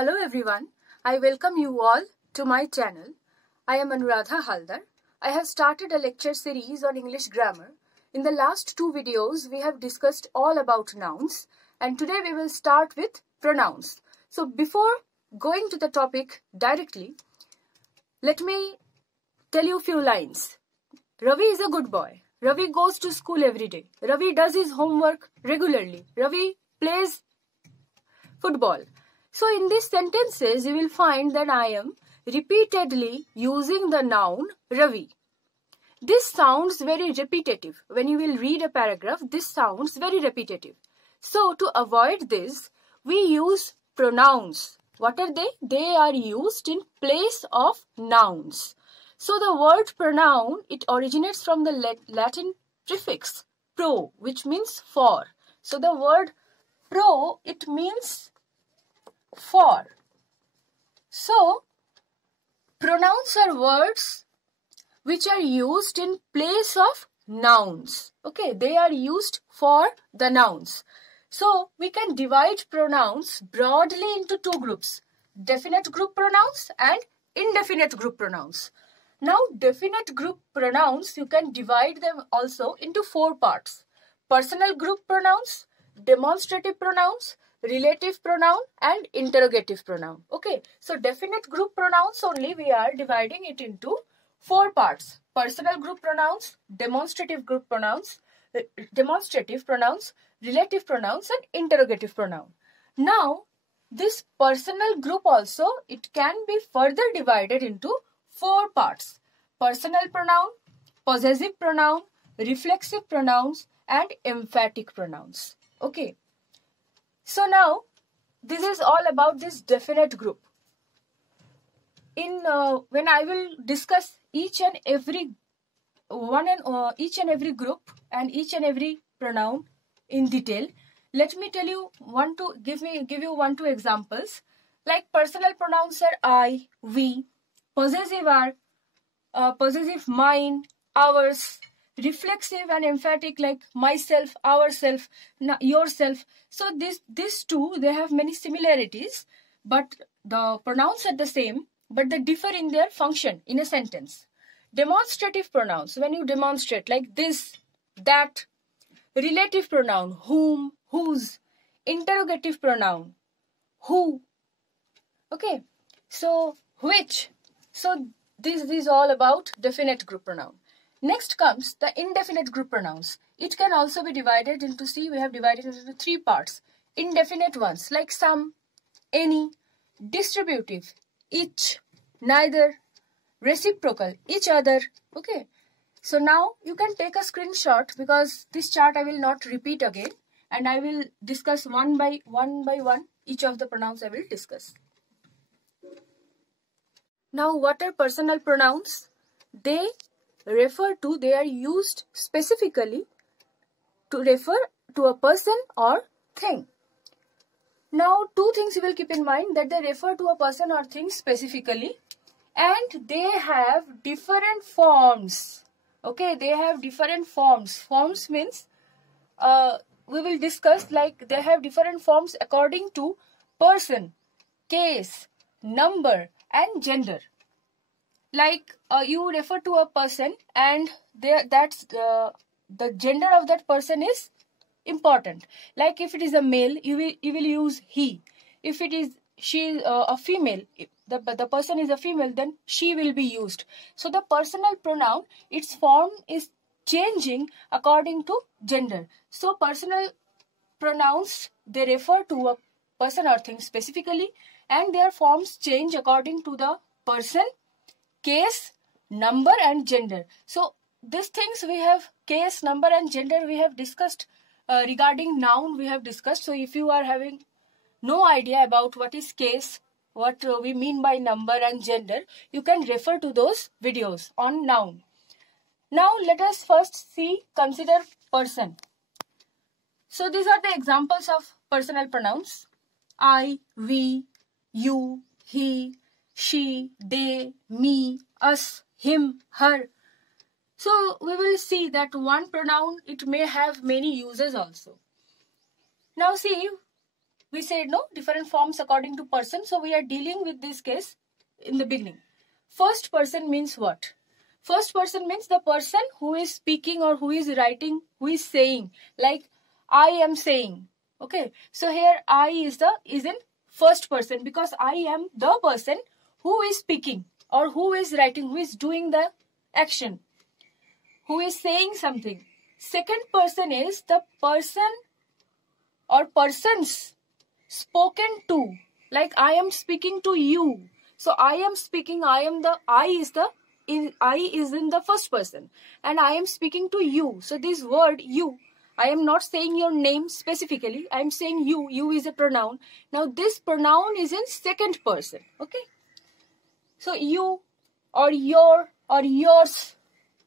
Hello everyone, I welcome you all to my channel. I am Anuradha Halder. I have started a lecture series on English grammar. In the last two videos, we have discussed all about nouns and today we will start with pronouns. So before going to the topic directly, let me tell you a few lines. Ravi is a good boy. Ravi goes to school every day. Ravi does his homework regularly. Ravi plays football. So in these sentences, you will find that I am repeatedly using the noun Ravi. This sounds very repetitive. When you will read a paragraph, this sounds very repetitive. So to avoid this, we use pronouns. What are they? They are used in place of nouns. So the word pronoun, it originates from the Latin prefix pro, which means for. So the word pro, it means for. So, pronouns are words which are used in place of nouns. Okay, they are used for the nouns. So, we can divide pronouns broadly into two groups. Definite group pronouns and indefinite group pronouns. Now, definite group pronouns, you can divide them also into four parts. Personal group pronouns, demonstrative pronouns, relative pronoun and interrogative pronoun. Okay, so definite group pronouns only we are dividing it into four parts. Personal group pronouns, demonstrative pronouns, relative pronouns and interrogative pronoun. Now, this personal group also, it can be further divided into four parts. Personal pronoun, possessive pronoun, reflexive pronouns and emphatic pronouns. Okay. So now, this is all about this definite group. When I will discuss each and every group and each and every pronoun in detail, let me tell you give you one, two examples. Like personal pronouns are I, we, possessive are possessive mine, ours. Reflexive and emphatic like myself, ourself, yourself. So these two, they have many similarities, but the pronouns are the same, but they differ in their function in a sentence. Demonstrative pronouns, when you demonstrate like this, that. Relative pronoun, whom, whose. Interrogative pronoun, who. Okay, so which. So this is all about definite group pronoun. Next comes the indefinite group pronouns. It can also be divided into, we have divided into three parts. Indefinite ones like some, any, distributive, each, neither, reciprocal, each other. Okay. So now you can take a screenshot because this chart I will not repeat again and I will discuss one by one each of the pronouns I will discuss. Now what are personal pronouns? They are used specifically to refer to a person or thing. Now, two things you will keep in mind, that they refer to a person or thing specifically and they have different forms. Okay, they have different forms. Forms means we will discuss like they have different forms according to person, case, number and gender. Like you refer to a person and the gender of that person is important. Like if it is a male, you will use he. If it is a female, the person is a female, then she will be used. So the personal pronoun, its form is changing according to gender. So personal pronouns, they refer to a person or thing specifically and their forms change according to the person, case, number and gender. So these things we have case, number and gender we have discussed. Regarding noun we have discussed. So if you are having no idea about what is case, what we mean by number and gender, you can refer to those videos on noun. Now let us first consider person. So these are the examples of personal pronouns. I, we, you, he, she, they, me, us, him, her. So we will see that one pronoun, it may have many uses also. Now see, we said no, different forms according to person. So we are dealing with this case in the beginning. First person means what? First person means the person who is speaking or who is writing, who is saying, like I am saying. Okay, so here I is in first person because I am the person who is speaking or who is writing, who is doing the action, who is saying something. Second person is the person or persons spoken to, like I am speaking to you. So I am speaking, I is in the first person and I am speaking to you. So this word you, I am not saying your name specifically, I am saying you is a pronoun. Now this pronoun is in second person. Okay, so you or your or yours,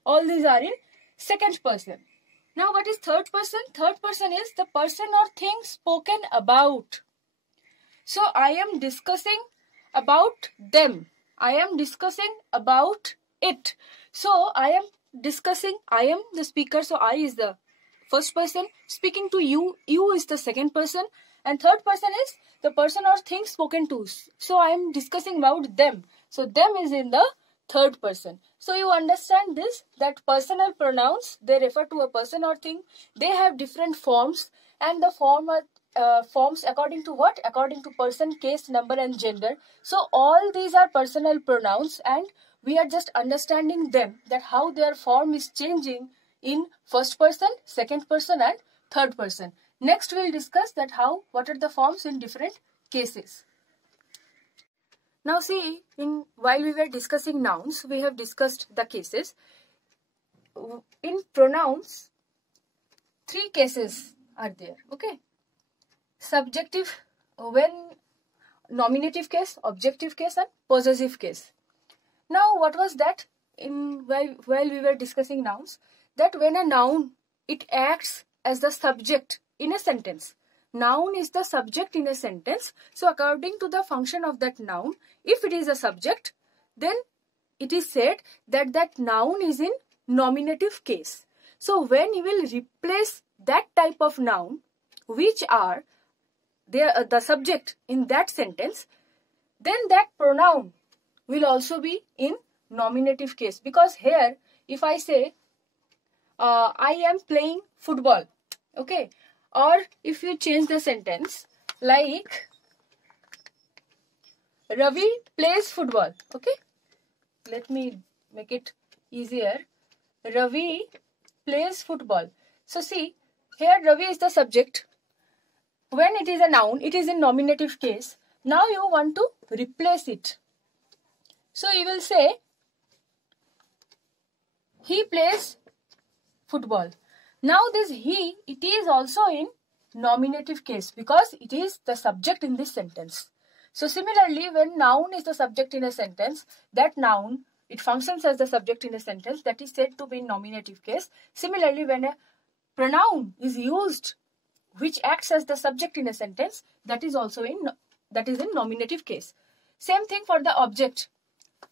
all these are in second person. Now what is third person? Third person is the person or thing spoken about. So I am discussing about them. I am discussing about it. So I am discussing, I am the speaker, so I is the first person. Speaking to you, you is the second person. And third person is the person or thing spoken to. So I am discussing about them. So them is in the third person. So you understand this, that personal pronouns, they refer to a person or thing. They have different forms, and the forms according to what? According to person, case, number and gender. So all these are personal pronouns and we are just understanding them, that how their form is changing in first person, second person and third person. Next we'll discuss that what are the forms in different cases. Now see, while we were discussing nouns, we have discussed the cases. In pronouns, 3 cases are there. Okay, subjective, when nominative case, objective case and possessive case. Now what was that while we were discussing nouns? That when a noun, it acts as the subject in a sentence. Noun is the subject in a sentence. So according to the function of that noun, if it is a subject, then it is said that that noun is in nominative case. So when you will replace that type of noun, which are the subject in that sentence, then that pronoun will also be in nominative case. Because here, if I say, I am playing football, okay, or if you change the sentence, like, Ravi plays football, okay, let me make it easier. Ravi plays football. So see, here Ravi is the subject. When it is a noun, it is in nominative case. Now you want to replace it. So you will say, he plays football. Now this he, it is also in nominative case because it is the subject in this sentence. So similarly, when noun is the subject in a sentence, that noun, it functions as the subject in a sentence, that is said to be in nominative case. Similarly, when a pronoun is used which acts as the subject in a sentence, that is also in nominative case. Same thing for the object.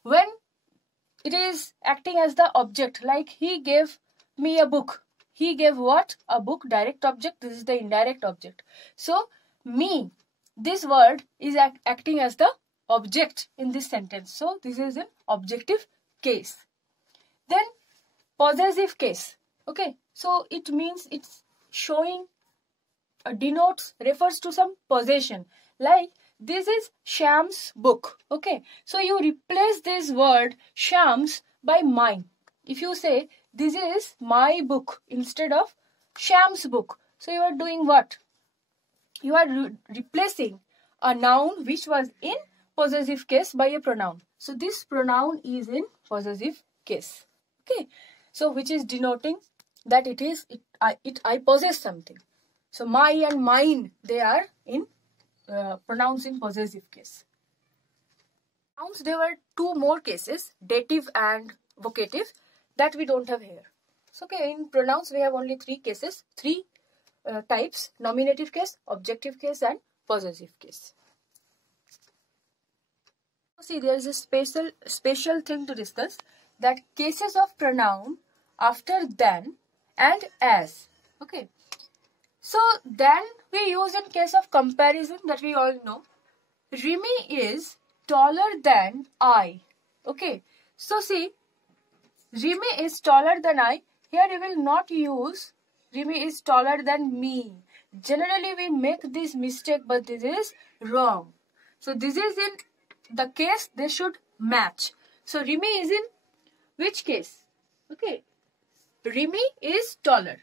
When it is acting as the object, like he gave me a book. He gave what? A book, direct object. This is the indirect object. So me, this word is acting as the object in this sentence. So this is an objective case. Then possessive case. Okay, so it means it's showing, denotes, refers to some possession. Like, this is Shyam's book. Okay, so you replace this word Shyam's by mine. If you say, this is my book instead of Shyam's book, so you are doing what? You are replacing a noun which was in possessive case by a pronoun. So this pronoun is in possessive case. Okay, so which is denoting that I possess something. So my and mine, they are in pronouns in possessive case. Nouns, there were 2 more cases, dative and vocative, that we don't have here. So okay, in pronouns we have only 3 cases, 3 types: nominative case, objective case and possessive case. See, there is a special thing to discuss, that cases of pronoun after than and as. Okay, So then we use in case of comparison that we all know. Rimi is taller than I. Okay. So see, Rimi is taller than I. Here we will not use Rimi is taller than me. Generally we make this mistake, but this is wrong. So this is in the case they should match. So Rimi is in which case? Okay. Rimi is taller.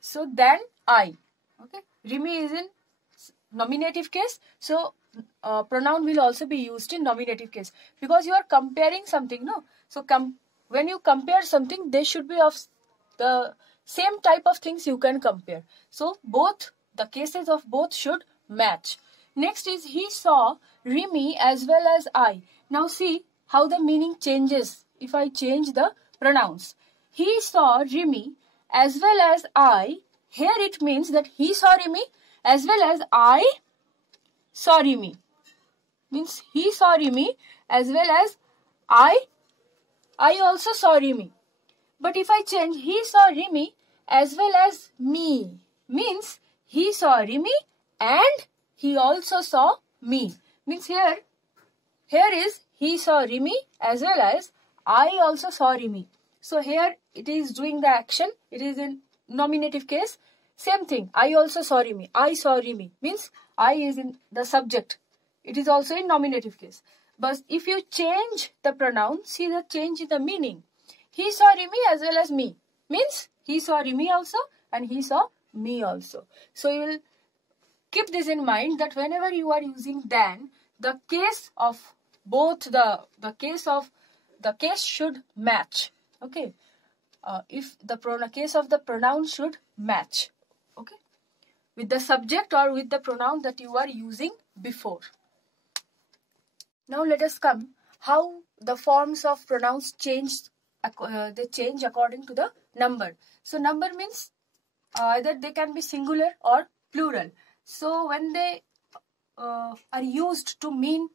So than I. Okay. Rimi is in nominative case. So pronoun will also be used in nominative case. Because you are comparing something, no? So when you compare something, they should be of the same type of things you can compare. So both the cases of both should match. Next is he saw Rimi as well as I. Now see how the meaning changes if I change the pronouns. He saw Rimi as well as I. Here it means that he saw Rimi as well as I saw Rimi. Means he saw Rimi as well as I also saw Rimi. But if I change he saw Rimi as well as me, means he saw Rimi and he also saw me. Means here is he saw Rimi as well as I also saw Rimi. So here it is doing the action. It is in nominative case. Same thing. I also saw Rimi. I saw Rimi. Means I is in the subject. It is also in nominative case. But if you change the pronoun, see the change in the meaning. He saw Rimi as well as me. Means he saw Rimi also and he saw me also. So you will keep this in mind that whenever you are using than, the case of both the case should match. Okay. If the case of the pronoun should match. Okay. With the subject or with the pronoun that you are using before. Now let us come how the forms of pronouns change. They change according to the number. So number means either they can be singular or plural. So when they are used to mean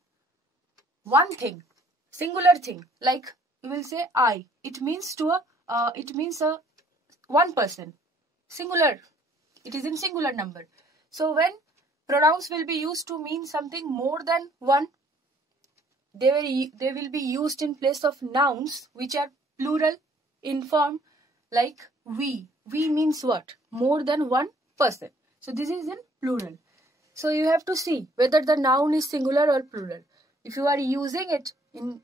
one thing, singular thing, like you will say I, it means a one person, singular. It is in singular number. So when pronouns will be used to mean something more than one, they will be used in place of nouns which are plural in form, like we. We means what? More than one person. So this is in plural. So you have to see whether the noun is singular or plural. If you are using it in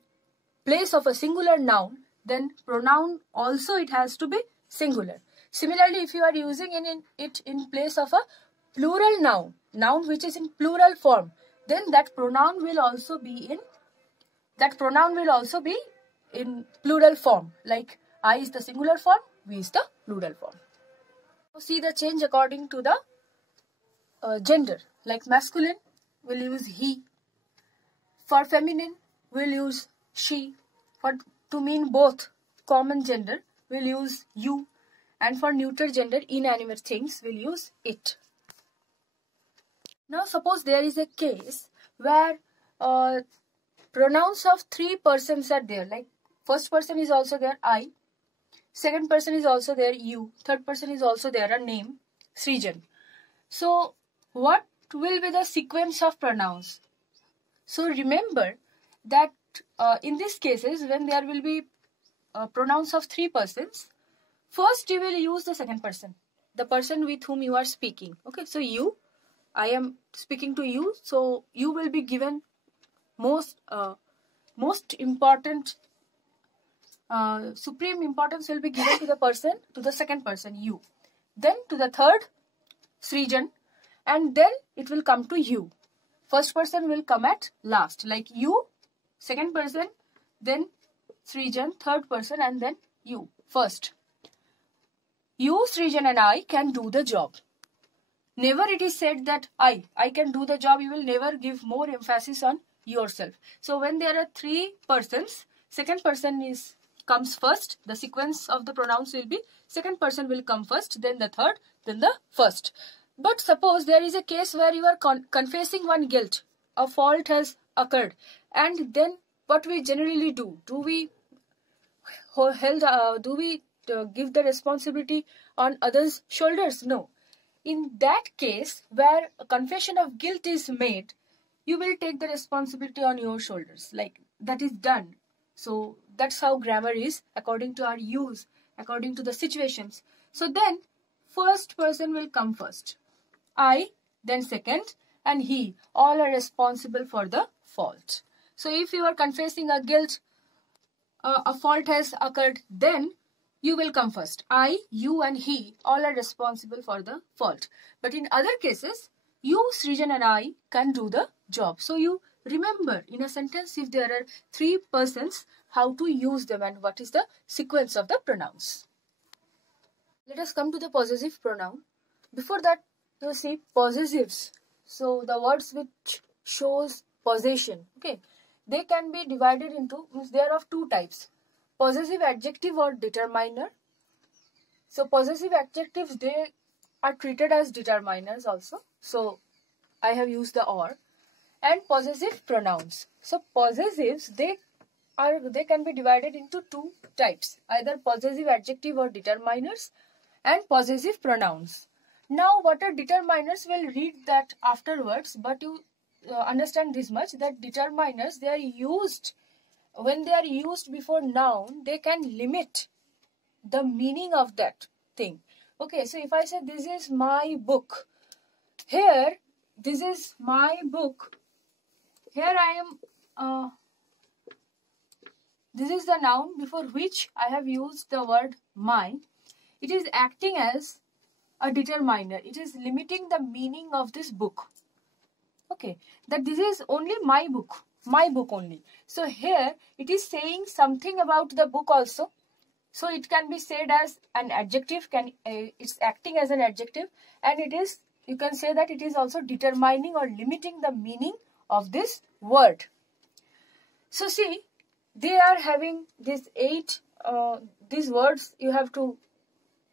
place of a singular noun, then pronoun also it has to be singular. Similarly, if you are using it in place of a plural noun which is in plural form, then that pronoun will also be in plural form. Like I is the singular form, we is the plural form. Now see the change according to the gender. Like masculine, we'll use he. For feminine, we'll use she. To mean both common gender, we'll use you. And for neuter gender, inanimate things, we'll use it. Now suppose there is a case where pronouns of three persons are there. Like first person is also there, I. Second person is also there, you. Third person is also there, a name, Srijan. So what will be the sequence of pronouns? So remember that in these cases, when there will be pronouns of three persons, first you will use the second person, the person with whom you are speaking. Okay, so you, I am speaking to you, so you will be given most important, supreme importance will be given to the second person, you. Then to the third, Srijan, and then it will come to you. First person will come at last, like you, second person, then Srijan, third person, and then you, first. You, Srijan, and I can do the job. Never it is said that I can do the job. You will never give more emphasis on yourself. So when there are three persons, second person comes first. The sequence of the pronouns will be second person will come first, then the third, then the first. But suppose there is a case where you are confessing one guilt, a fault has occurred, and then what we generally do? Do we give the responsibility on others' shoulders? No. in that case where a confession of guilt is made, you will take the responsibility on your shoulders, like that is done. So that's how grammar is according to our use, according to the situations. So then first person will come first, I, then second, and he, all are responsible for the fault. So if you are confessing a guilt, a fault has occurred, then you will come first. I, you and he all are responsible for the fault. But in other cases, you, Srijan and I can do the job. So you remember in a sentence if there are three persons, how to use them and what is the sequence of the pronouns. Let us come to the possessive pronoun. Before that, you see possessives. So the words which shows possession, okay, they can be divided into, they are of two types. Possessive adjective or determiner. So possessive adjectives, they are treated as determiners also. So I have used the or. And possessive pronouns. So possessives, they can be divided into two types. Either possessive adjective or determiners and possessive pronouns. Now what are determiners? We'll read that afterwards, but you understand this much, that determiners, they are used, when they are used before noun, they can limit the meaning of that thing. Okay, so if I say this is my book, here this is my book, here I am, this is the noun before which I have used the word my. It is acting as a determiner. It is limiting the meaning of this book. Okay, that this is only my book only. So here it is saying something about the book also. So it can be said as an adjective, it's acting as an adjective, and it is, you can say that it is also determining or limiting the meaning of this word. So see, they are having these these words you have to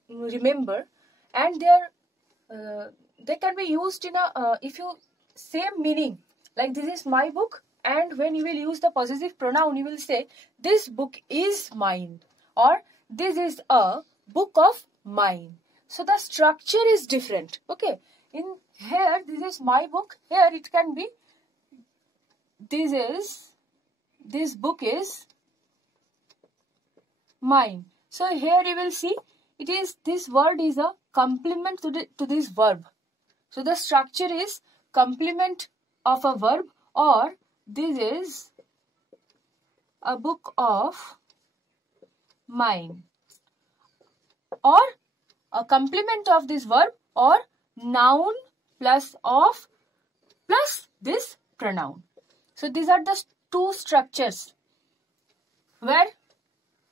remember, and they can be used in a if you same meaning, like this is my book, and when you will use the possessive pronoun, you will say this book is mine, or this is a book of mine. So the structure is different. Okay, in here this is my book, here it can be this book is mine. So here you will see it is, this word is a complement to this verb. So the structure is complement of a verb, or this is a book of mine, or a complement of this verb, or noun plus of plus this pronoun. So these are the two structures where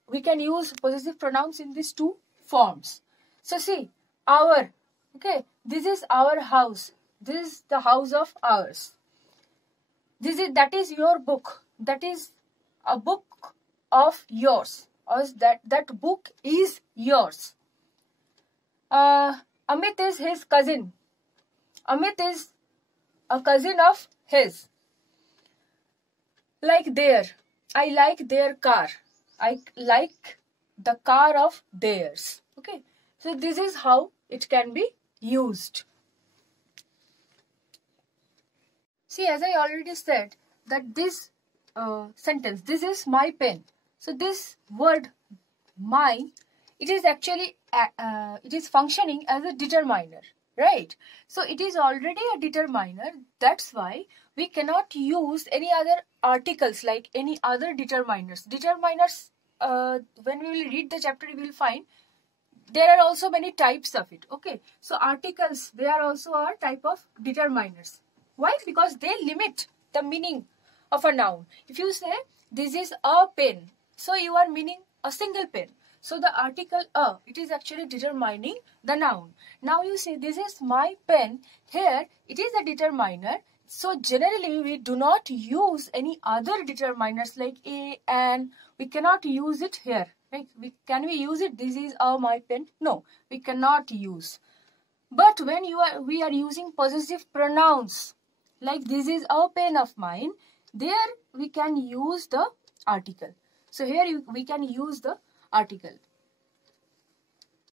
we can use possessive pronouns in these two forms. So see, our, okay, this is our house. This is the house of ours. That is your book. That is a book of yours. Or that book is yours. Amit is his cousin. Amit is a cousin of his. Like their. I like their car. I like the car of theirs. Okay. So this is how it can be used. See, as I already said, that this sentence, this is my pen. So this word my, it is actually it is functioning as a determiner, right? So it is already a determiner. That's why we cannot use any other articles like any other determiners. Determiners, when we will read the chapter, we will find there are also many types of it. Okay, so articles, they are also a type of determiners. Why? Because they limit the meaning of a noun. If you say this is a pen, so you are meaning a single pen. So the article a, it is actually determining the noun. Now you say this is my pen, here it is a determiner. So generally we do not use any other determiners like a, and we cannot use it here. Right? Can we use it? This is a my pen? No, we cannot use. But when we are using possessive pronouns, like this is a pen of mine, there we can use the article. So here we can use the article.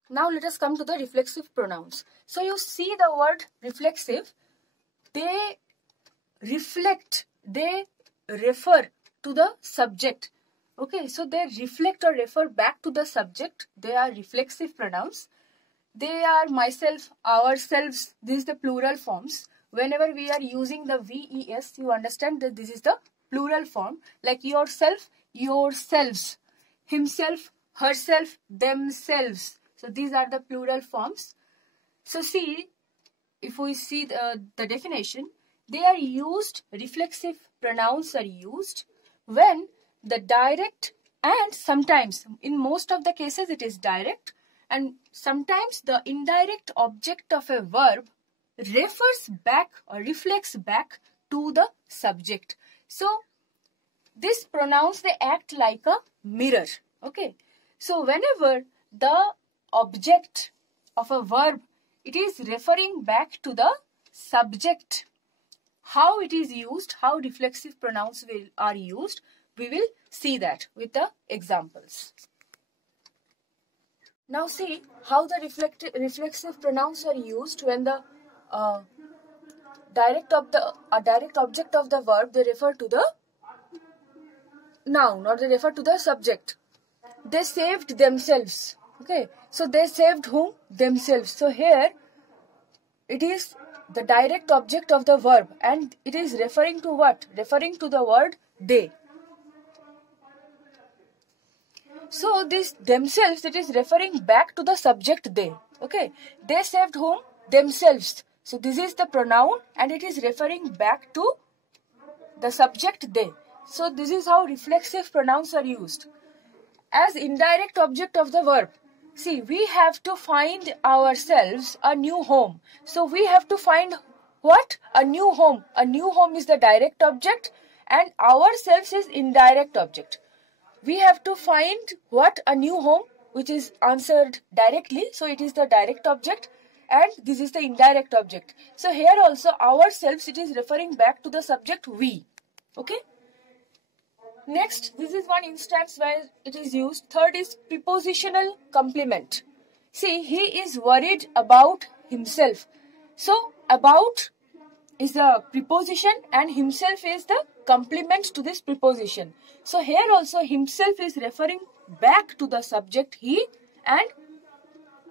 Now let us come to the reflexive pronouns. So you see the word reflexive, they reflect, they refer to the subject. Okay, so they reflect or refer back to the subject. They are reflexive pronouns. They are myself, ourselves. This is the plural forms. Whenever we are using the VES, you understand that this is the plural form. Like yourself, yourselves. Himself, herself, themselves. So these are the plural forms. So see, if we see the definition, they are used, reflexive pronouns are used when the direct and sometimes, in most of the cases it is direct, and sometimes the indirect object of a verb refers back or reflects back to the subject. So these pronouns, they act like a mirror. Okay. So whenever the object of a verb, it is referring back to the subject, how it is used, how reflexive pronouns are used, we will see that with the examples. Now see how the reflexive pronouns are used when the direct object of the verb, they refer to the noun or they refer to the subject. They saved themselves. Okay, so they saved whom? Themselves. So here it is the direct object of the verb and it is referring to what? Referring to the word they. So this themselves, it is referring back to the subject they. Okay, they saved whom? Themselves. So this is the pronoun and it is referring back to the subject they. So this is how reflexive pronouns are used. As indirect object of the verb, see, we have to find ourselves a new home. So we have to find what? A new home. A new home is the direct object and ourselves is indirect object. We have to find what? A new home, which is answered directly. So it is the direct object and this is the indirect object. So here also ourselves, it is referring back to the subject we. Okay. Next, this is one instance where it is used. Third is prepositional complement. See, he is worried about himself. So, about is the preposition and himself is the complement to this preposition. So, here also himself is referring back to the subject he and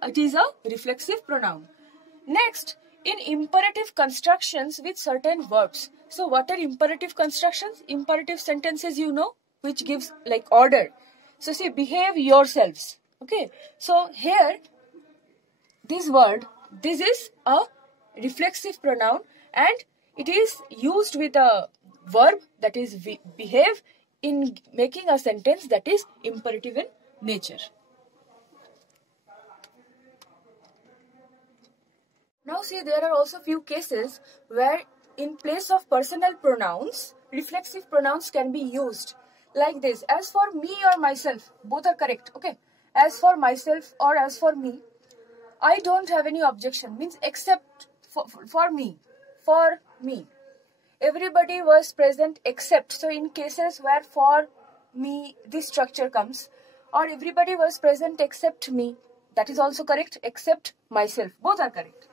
it is a reflexive pronoun. Next, in imperative constructions with certain verbs. So what are imperative constructions? Imperative sentences, you know, which gives like order. So see, behave yourselves. Okay. So here, this word, this is a reflexive pronoun and it is used with a verb that is behave in making a sentence that is imperative in nature. Now see, there are also few cases where in place of personal pronouns, reflexive pronouns can be used. Like this, as for me or myself, both are correct. Okay. As for myself or as for me, I don't have any objection. Means except for me. For me. Everybody was present except. So in cases where for me, this structure comes. Or everybody was present except me. That is also correct. Except myself. Both are correct.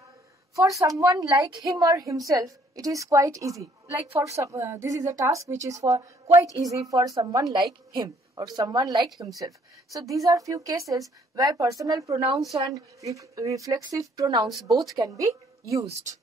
For someone like him or himself, it is quite easy. Like for some, this is a task which is for quite easy for someone like him or someone like himself. So these are few cases where personal pronouns and reflexive pronouns both can be used.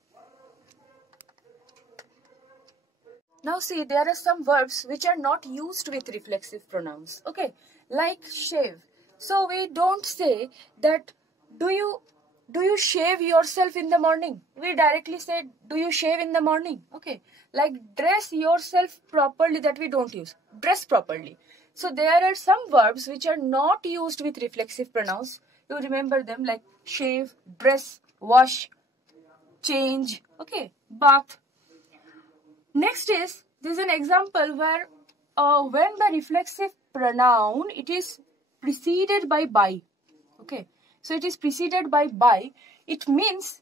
Now see, there are some verbs which are not used with reflexive pronouns. Okay, like shave. So we don't say that do you shave yourself in the morning? We directly say, do you shave in the morning? Okay. Like dress yourself properly, that we don't use. Dress properly. So there are some verbs which are not used with reflexive pronouns. You remember them like shave, dress, wash, change, okay, bath. Next is, this is an example where when the reflexive pronoun, it is preceded by. Okay. So it is preceded by, it means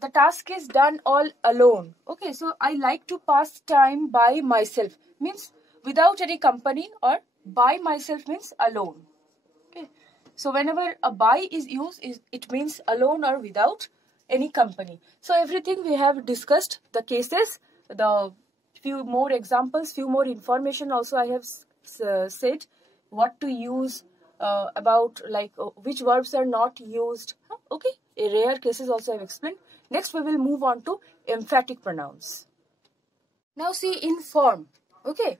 the task is done all alone. Okay, so I like to pass time by myself. Means without any company or by myself means alone. Okay, So whenever a by is used, it means alone or without any company. So everything we have discussed, the cases, the few more examples, few more information also I have said what to use, about like which verbs are not used. Okay, rare cases also I have explained. Next we will move on to emphatic pronouns. Now see in form. Okay,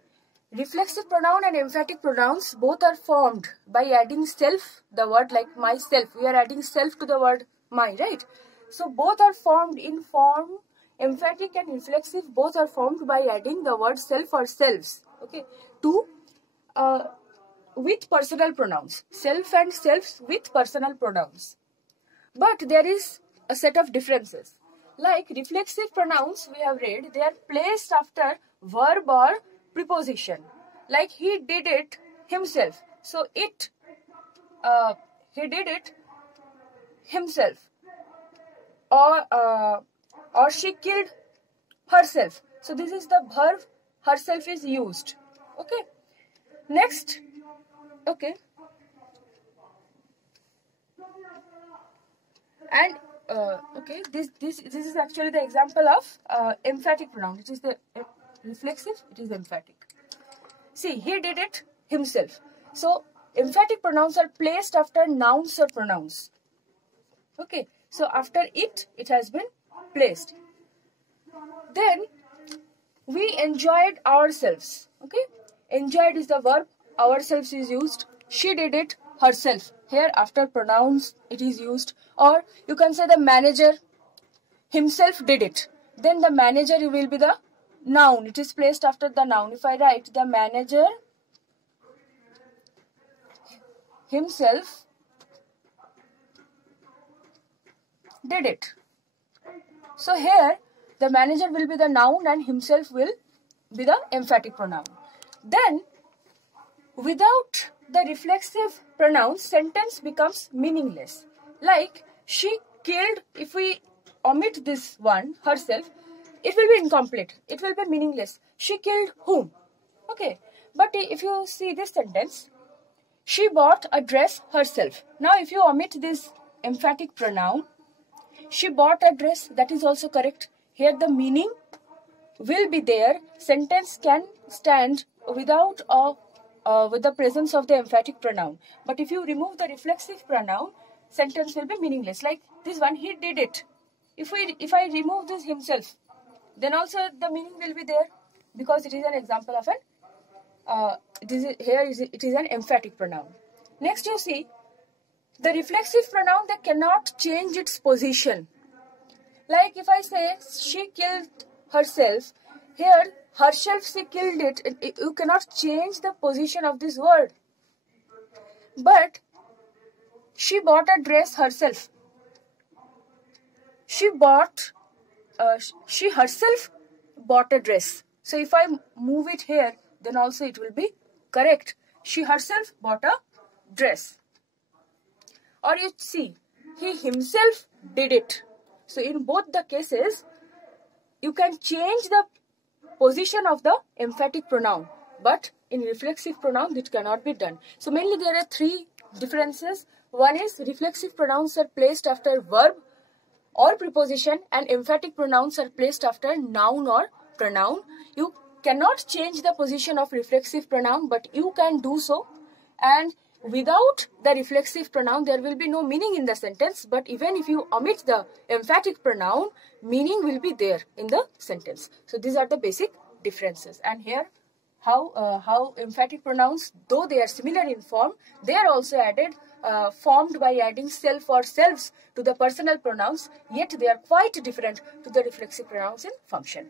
reflexive pronoun and emphatic pronouns both are formed by adding self, the word like myself. We are adding self to the word my, right? So both are formed in form. Emphatic and reflexive both are formed by adding the word self or selves. Okay, to with personal pronouns. Self and selves with personal pronouns. But there is a set of differences. Like reflexive pronouns we have read, they are placed after verb or preposition. Like he did it himself. So he did it himself. Or she killed herself. So this is the verb herself is used. Okay. Next. Okay. And okay, this is actually the example of emphatic pronoun. It is the reflexive, it is emphatic. See, he did it himself. So emphatic pronouns are placed after nouns or pronouns. Okay, so after it has been placed. Then we enjoyed ourselves. Okay, enjoyed is the verb, ourselves is used. She did it herself. Here after pronouns it is used. Or you can say the manager himself did it. Then the manager will be the noun. It is placed after the noun. If I write the manager himself did it. So here the manager will be the noun and himself will be the emphatic pronoun. Then without the reflexive pronouns, sentence becomes meaningless. Like she killed, if we omit this one, herself, it will be incomplete. It will be meaningless. She killed whom? Okay. But if you see this sentence, she bought a dress herself. Now if you omit this emphatic pronoun, she bought a dress, that is also correct. Here the meaning will be there. Sentence can stand without with the presence of the emphatic pronoun. But if you remove the reflexive pronoun, sentence will be meaningless. Like this one, he did it. If I remove this himself, then also the meaning will be there, because it is an example of an it is an emphatic pronoun. Next you see the reflexive pronoun that cannot change its position. Like if I say she killed herself, here herself she killed it, you cannot change the position of this word. But she bought a dress herself. She herself bought a dress. So if I move it here, then also it will be correct. She herself bought a dress. Or you see, he himself did it. So in both the cases, you can change the position of the emphatic pronoun. But in reflexive pronoun, it cannot be done. So mainly there are three differences. One is reflexive pronouns are placed after verb or preposition, and emphatic pronouns are placed after noun or pronoun. You cannot change the position of reflexive pronoun, but you can do so. And without the reflexive pronoun, there will be no meaning in the sentence. But even if you omit the emphatic pronoun, meaning will be there in the sentence. So these are the basic differences. And here how emphatic pronouns, though they are similar in form, they are also added, formed by adding self or selves to the personal pronouns, yet they are quite different to the reflexive pronouns in function.